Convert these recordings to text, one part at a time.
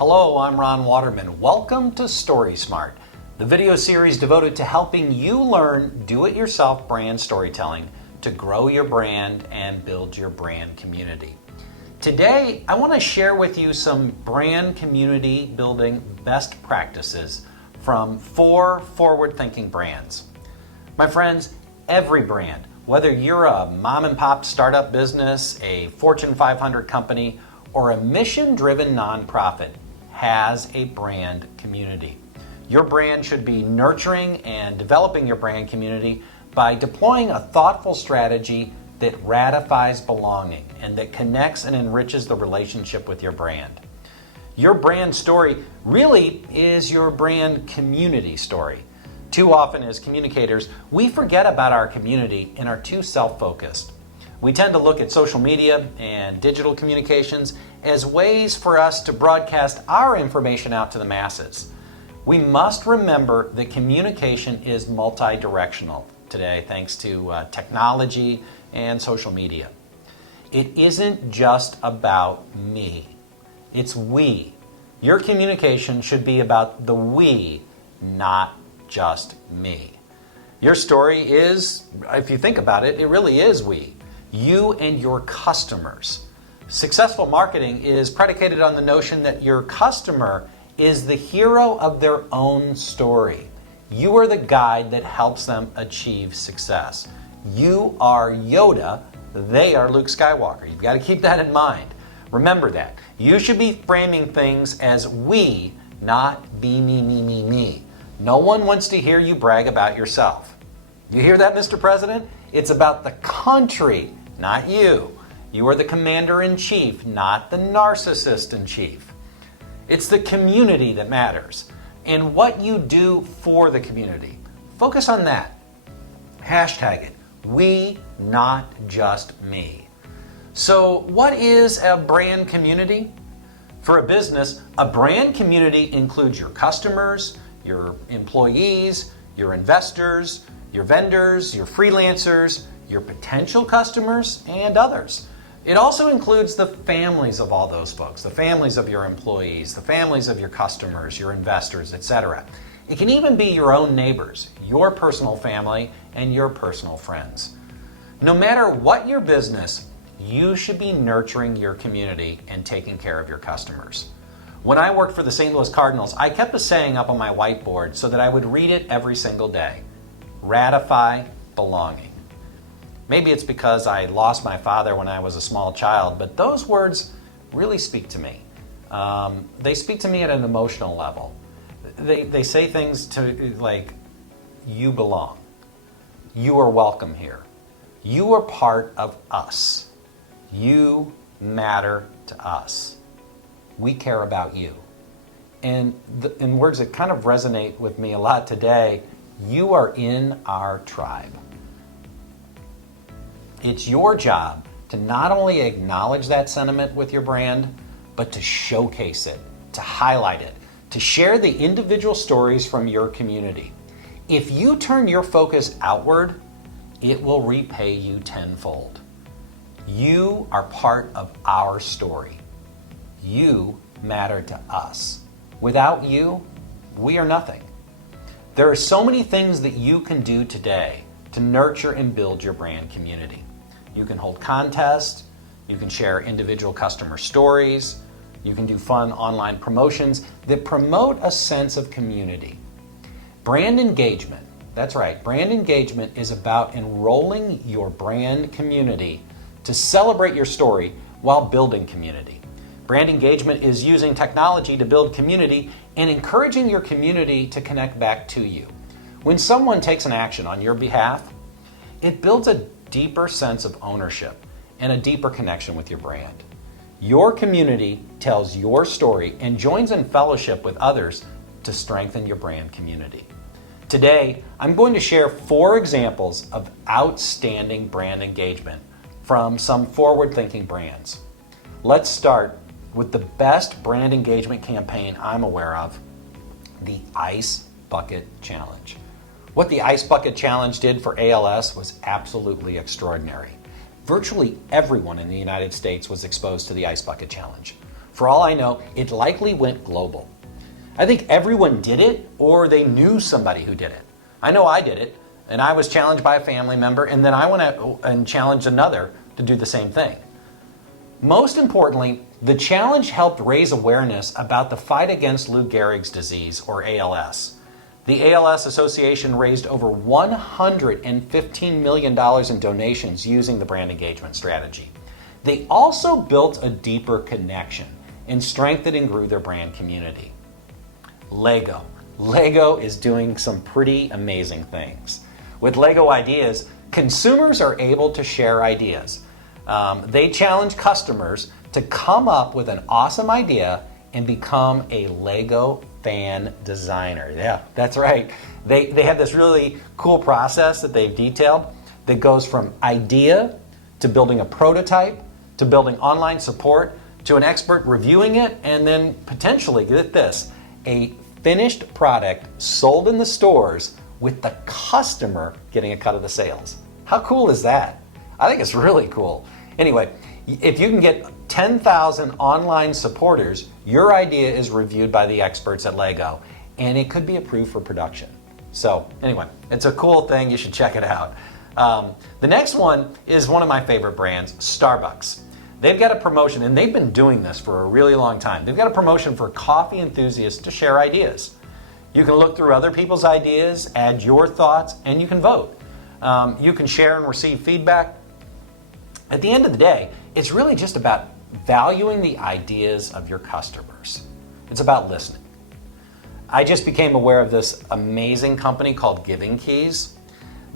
Hello, I'm Ron Waterman. Welcome to StorySMART, the video series devoted to helping you learn do-it-yourself brand storytelling to grow your brand and build your brand community. Today, I want to share with you some brand community building best practices from 4 forward-thinking brands. My friends, every brand, whether you're a mom and pop startup business, a Fortune 500 company, or a mission-driven nonprofit, has a brand community. Your brand should be nurturing and developing your brand community by deploying a thoughtful strategy that ratifies belonging and that connects and enriches the relationship with your brand. Your brand story really is your brand community story. Too often as communicators, we forget about our community and are too self-focused. We tend to look at social media and digital communications as ways for us to broadcast our information out to the masses. We must remember that communication is multi-directional today thanks to technology and social media. It isn't just about me, it's we. Your communication should be about the we, not just me. Your story is, if you think about it, it really is we. You and your customers. Successful marketing is predicated on the notion that your customer is the hero of their own story. You are the guide that helps them achieve success. You are Yoda, they are Luke Skywalker. You've got to keep that in mind. Remember that. You should be framing things as we, not be, me, me, me, me. No one wants to hear you brag about yourself. You hear that, Mr. President? It's about the country, not you. You are the commander-in-chief, not the narcissist-in-chief. It's the community that matters and what you do for the community. Focus on that. Hashtag it. We, not just me. So what is a brand community? For a business, a brand community includes your customers, your employees, your investors, your vendors, your freelancers, your potential customers, and others. It also includes the families of all those folks, the families of your employees, the families of your customers, your investors, etc. It can even be your own neighbors, your personal family, and your personal friends. No matter what your business, you should be nurturing your community and taking care of your customers. When I worked for the St. Louis Cardinals, I kept a saying up on my whiteboard so that I would read it every single day. Ratify belonging. Maybe it's because I lost my father when I was a small child, but those words really speak to me. They speak to me at an emotional level. They say things to like, you belong. You are welcome here. You are part of us. You matter to us. We care about you. And in words that kind of resonate with me a lot today, you are in our tribe. It's your job to not only acknowledge that sentiment with your brand, but to showcase it, to highlight it, to share the individual stories from your community. If you turn your focus outward, it will repay you tenfold. You are part of our story. You matter to us. Without you, we are nothing. There are so many things that you can do today to nurture and build your brand community. You can hold contests, you can share individual customer stories, you can do fun online promotions that promote a sense of community. Brand engagement, that's right, brand engagement is about enrolling your brand community to celebrate your story while building community. Brand engagement is using technology to build community and encouraging your community to connect back to you. When someone takes an action on your behalf, it builds a deeper sense of ownership and a deeper connection with your brand. Your community tells your story and joins in fellowship with others to strengthen your brand community. Today, I'm going to share 4 examples of outstanding brand engagement from some forward-thinking brands. Let's start with the best brand engagement campaign I'm aware of, the Ice Bucket Challenge. What the Ice Bucket Challenge did for ALS was absolutely extraordinary. Virtually everyone in the United States was exposed to the Ice Bucket Challenge. For all I know, it likely went global. I think everyone did it, or they knew somebody who did it. I know I did it, and I was challenged by a family member, and then I went out and challenged another to do the same thing. Most importantly, the challenge helped raise awareness about the fight against Lou Gehrig's disease, or ALS. The ALS Association raised over $115 million in donations using the brand engagement strategy. They also built a deeper connection and strengthened and grew their brand community. Lego. Lego is doing some pretty amazing things. With Lego Ideas, consumers are able to share ideas. They challenge customers to come up with an awesome idea and become a Lego fan designer. Yeah, that's right. They have this really cool process that they've detailed that goes from idea to building a prototype to building online support to an expert reviewing it, and then potentially, get this, a finished product sold in the stores with the customer getting a cut of the sales. How cool is that? I think it's really cool. Anyway, if you can get 10,000 online supporters, your idea is reviewed by the experts at Lego, and it could be approved for production. So anyway, it's a cool thing. You should check it out. The next one is one of my favorite brands, Starbucks. They've got a promotion, and they've been doing this for a really long time. They've got a promotion for coffee enthusiasts to share ideas. You can look through other people's ideas, add your thoughts, and you can vote. You can share and receive feedback. At the end of the day, it's really just about valuing the ideas of your customers. It's about listening. I just became aware of this amazing company called Giving Keys.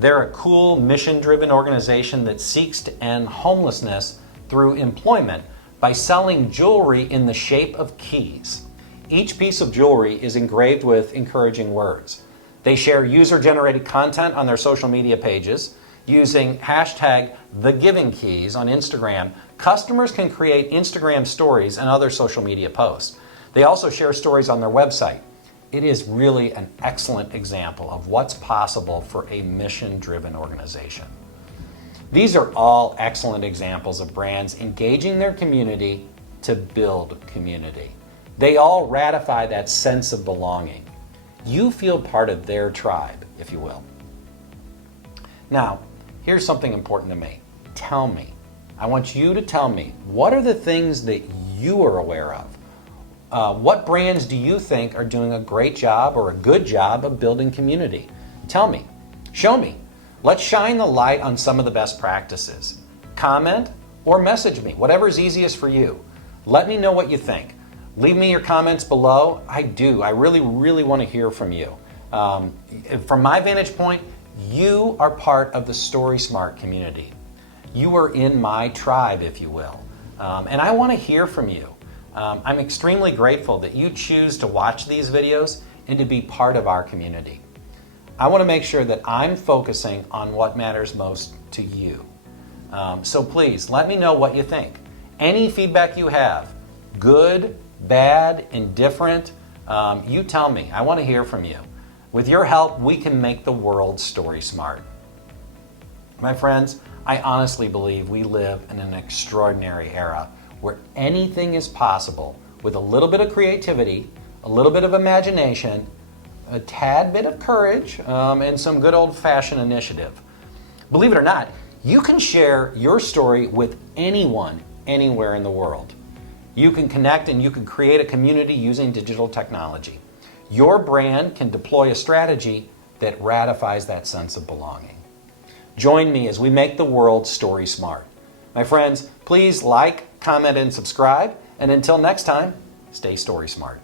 They're a cool, mission-driven organization that seeks to end homelessness through employment by selling jewelry in the shape of keys. Each piece of jewelry is engraved with encouraging words. They share user-generated content on their social media pages. Using hashtag #TheGivingKeys on Instagram, customers can create Instagram stories and other social media posts. They also share stories on their website. It is really an excellent example of what's possible for a mission-driven organization. These are all excellent examples of brands engaging their community to build community. They all ratify that sense of belonging. You feel part of their tribe, if you will. Now, here's something important to me. Tell me. I want you to tell me, what are the things that you are aware of? What brands do you think are doing a great job or a good job of building community? Tell me. Show me. Let's shine the light on some of the best practices. Comment or message me, whatever is easiest for you. Let me know what you think. Leave me your comments below. I really want to hear from you. From my vantage point, you are part of the StorySMART community. You are in my tribe, if you will. And I want to hear from you. I'm extremely grateful that you choose to watch these videos and to be part of our community. I want to make sure that I'm focusing on what matters most to you. So please, let me know what you think. Any feedback you have, good, bad, indifferent, you tell me. I want to hear from you. With your help, we can make the world story smart. My friends, I honestly believe we live in an extraordinary era where anything is possible with a little bit of creativity, a little bit of imagination, a tad bit of courage, and some good old-fashioned initiative. Believe it or not, you can share your story with anyone, anywhere in the world. You can connect and you can create a community using digital technology. Your brand can deploy a strategy that ratifies that sense of belonging. Join me as we make the world story smart. My friends, please like, comment, and subscribe. And until next time, stay story smart.